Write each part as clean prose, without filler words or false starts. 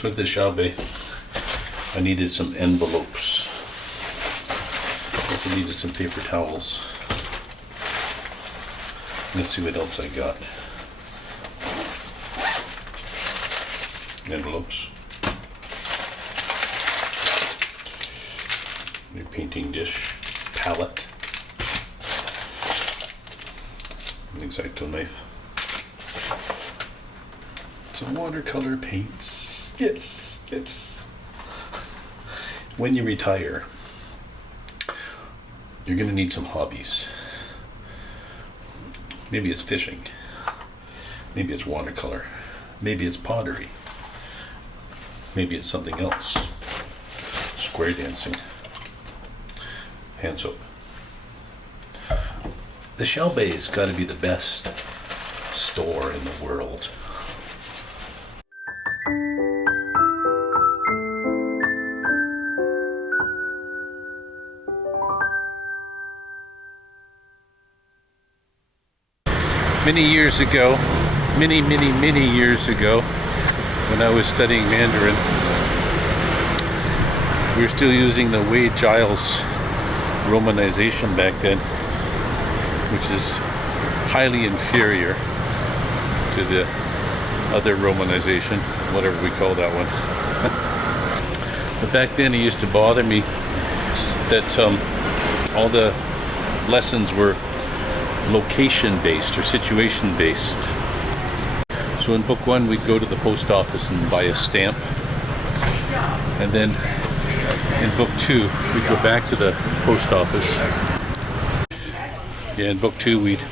So at the Xiaobei, I needed some envelopes. Also needed some paper towels. Let's see what else I got. Envelopes. My painting dish. Palette. An X-Acto knife. Some watercolor paints. Yes, yes. When you retire, you're going to need some hobbies. Maybe it's fishing. Maybe it's watercolor. Maybe it's pottery. Maybe it's something else. Square dancing. Hand soap. The Xiaobei has got to be the best store in the world. Many years ago, many years ago, when I was studying Mandarin, we were still using the Wade Giles romanization back then, which is highly inferior to the other romanization, whatever we call that one. But back then it used to bother me that all the lessons were location-based or situation-based. So in book one, we'd go to the post office and buy a stamp. And then in book two, we'd go back to the post office. Yeah, in book two, we'd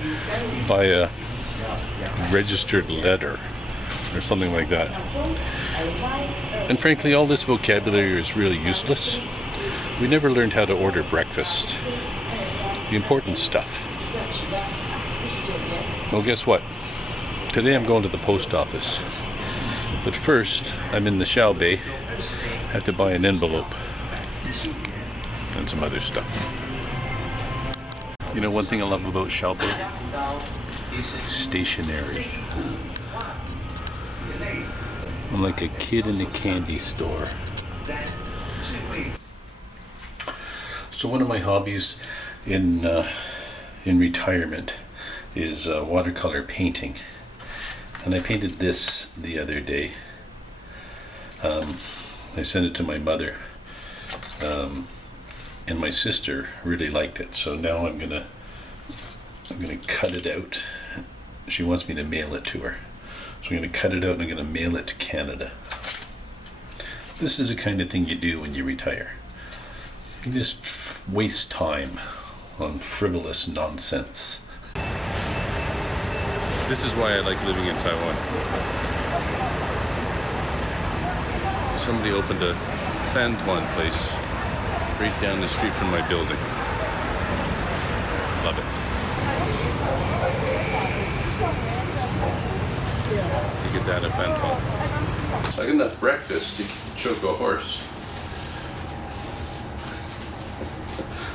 buy a registered letter or something like that. And frankly, all this vocabulary is really useless. We never learned how to order breakfast. The important stuff. Well, guess what? Today I'm going to the post office. But first, I'm in the Xiaobei. I have to buy an envelope. And some other stuff. You know one thing I love about Xiaobei? Stationery. I'm like a kid in a candy store. So one of my hobbies in retirement is watercolor painting, and I painted this the other day. I sent it to my mother, and my sister really liked it. So now I'm gonna cut it out. She wants me to mail it to her, so I'm gonna cut it out and I'm gonna mail it to Canada. This is the kind of thing you do when you retire. You just waste time on frivolous nonsense. This is why I like living in Taiwan. Somebody opened a Fantuan place right down the street from my building. Love it. You get that at Fantuan. So I got enough breakfast to choke a horse.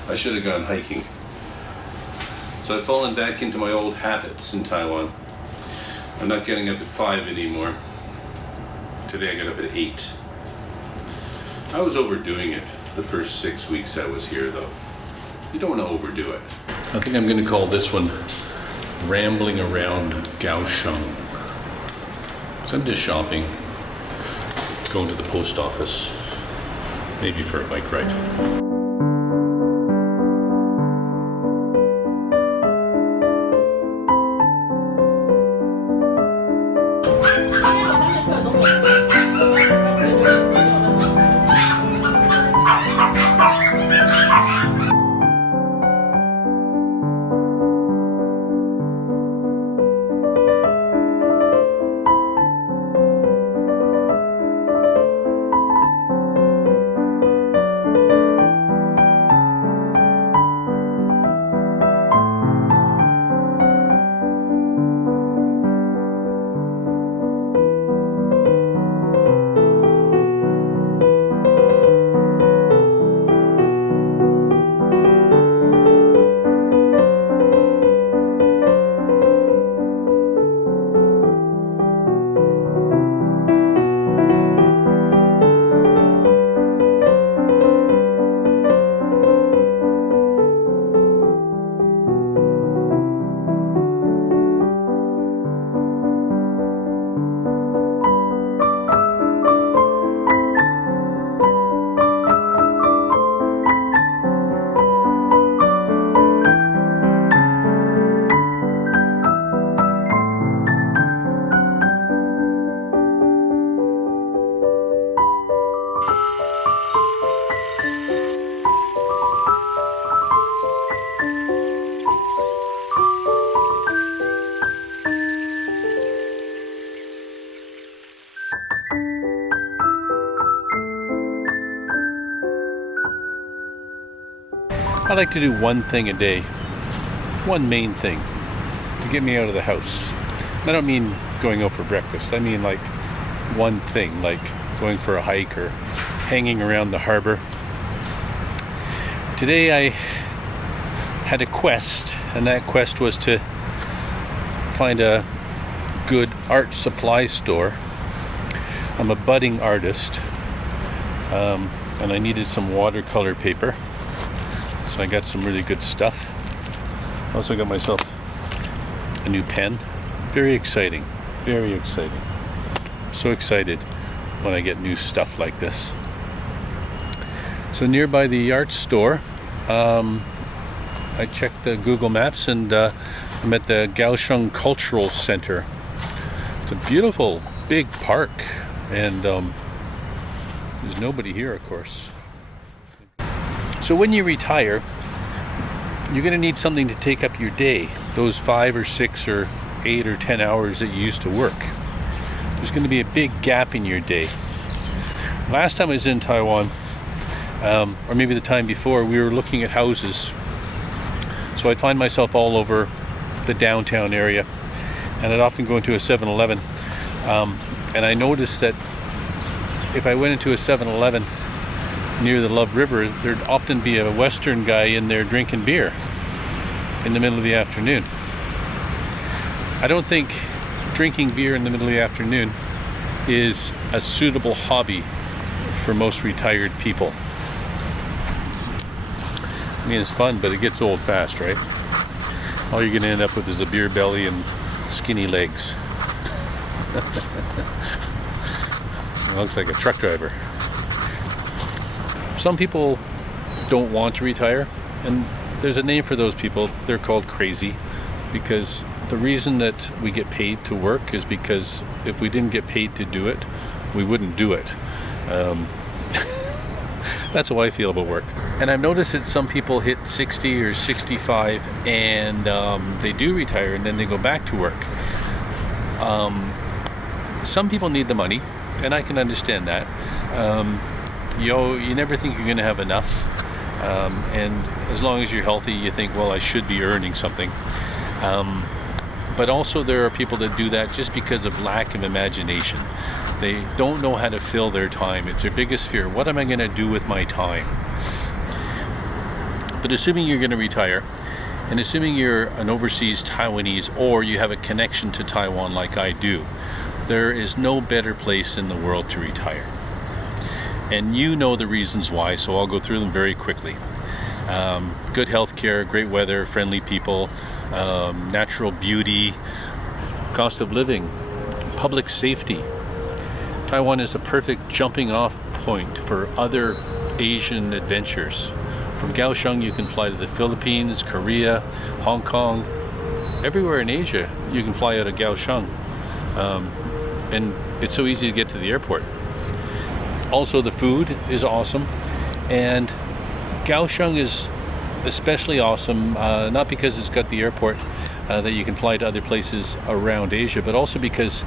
I should have gone hiking. So I've fallen back into my old habits in Taiwan. I'm not getting up at 5 anymore. Today I got up at 8. I was overdoing it the first 6 weeks I was here though. You don't want to overdo it. I think I'm going to call this one Rambling Around Kaohsiung. So I'm just shopping, going to the post office, maybe for a bike ride. I like to do one thing a day, one main thing to get me out of the house. I don't mean going out for breakfast. I mean like one thing, like going for a hike or hanging around the harbor. Today I had a quest, and that quest was to find a good art supply store. I'm a budding artist, and I needed some watercolor paper, so I got some really good stuff. Also got myself a new pen. Very exciting, very exciting. So excited when I get new stuff like this. So nearby the art store, I checked the Google Maps, and I'm at the Kaohsiung Cultural Center. It's a beautiful big park, and there's nobody here, of course. So when you retire, you're going to need something to take up your day, those 5 or 6 or 8 or 10 hours that you used to work. There's going to be a big gap in your day. Last time I was in Taiwan, or maybe the time before, we were looking at houses. So I'd find myself all over the downtown area, and I'd often go into a 7-Eleven. And I noticed that if I went into a 7-Eleven near the Love River, there'd often be a Western guy in there drinking beer in the middle of the afternoon. I don't think drinking beer in the middle of the afternoon is a suitable hobby for most retired people. I mean, it's fun, but it gets old fast, right? All you're going to end up with is a beer belly and skinny legs. It looks like a truck driver. Some people don't want to retire, and there's a name for those people. They're called crazy, because the reason that we get paid to work is because if we didn't get paid to do it, we wouldn't do it. That's how I feel about work. And I've noticed that some people hit 60 or 65 and they do retire and then they go back to work. Some people need the money, and I can understand that. You never think you're going to have enough. And as long as you're healthy, you think, well, I should be earning something. But also there are people that do that just because of lack of imagination. They don't know how to fill their time. It's their biggest fear. What am I going to do with my time? But assuming you're going to retire, and assuming you're an overseas Taiwanese or you have a connection to Taiwan like I do, there is no better place in the world to retire. And you know the reasons why, so I'll go through them very quickly. Good health care, great weather, friendly people, natural beauty, cost of living, public safety. Taiwan is a perfect jumping off point for other Asian adventures. From Kaohsiung you can fly to the Philippines, Korea, Hong Kong, everywhere in Asia you can fly out of Kaohsiung. And it's so easy to get to the airport. Also the food is awesome, and Kaohsiung is especially awesome, not because it's got the airport that you can fly to other places around Asia, but also because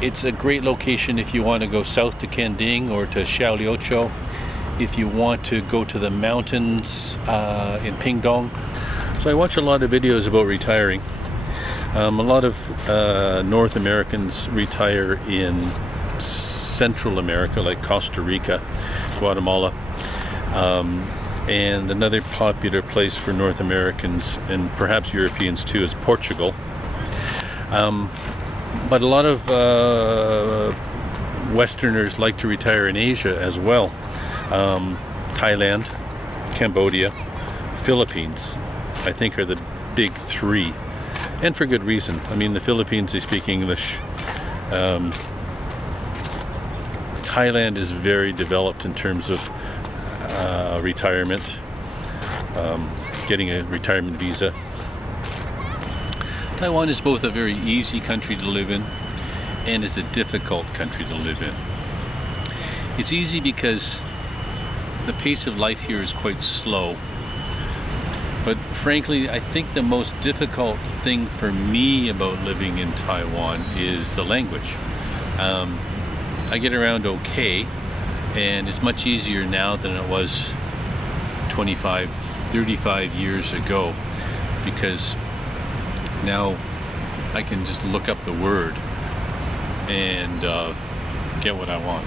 it's a great location if you want to go south to Kending or to Xiaoliuqiu, if you want to go to the mountains in Pingdong. So I watch a lot of videos about retiring. A lot of North Americans retire in Central America, like Costa Rica, Guatemala. And another popular place for North Americans, and perhaps Europeans too, is Portugal. But a lot of Westerners like to retire in Asia as well. Thailand, Cambodia, Philippines, I think are the big three. And for good reason. I mean, the Philippines, they speak English. Thailand is very developed in terms of retirement, getting a retirement visa. Taiwan is both a very easy country to live in and is a difficult country to live in. It's easy because the pace of life here is quite slow. But frankly, I think the most difficult thing for me about living in Taiwan is the language. I get around okay, and it's much easier now than it was 25 35 years ago, because now I can just look up the word and get what I want,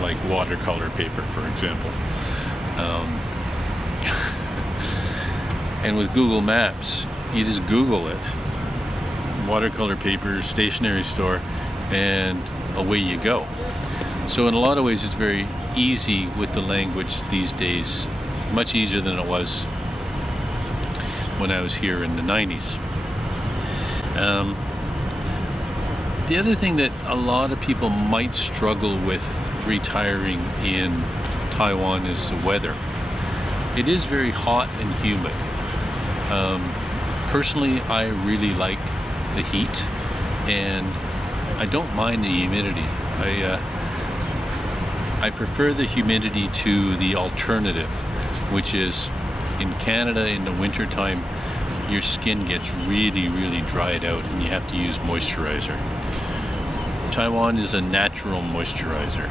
like watercolor paper, for example. And with Google Maps, you just Google it, watercolor paper, stationery store, and away you go. So in a lot of ways it's very easy with the language these days, much easier than it was when I was here in the 90s. The other thing that a lot of people might struggle with retiring in Taiwan is the weather. It is very hot and humid. Personally, I really like the heat, and I don't mind the humidity. I prefer the humidity to the alternative, which is in Canada in the wintertime, your skin gets really, really dried out and you have to use moisturizer. Taiwan is a natural moisturizer.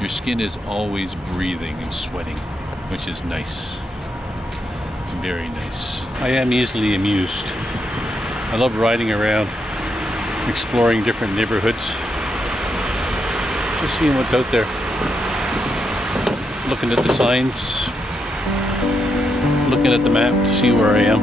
Your skin is always breathing and sweating, which is nice. Very nice. I am easily amused. I love riding around, exploring different neighborhoods, just seeing what's out there, looking at the signs, looking at the map to see where I am.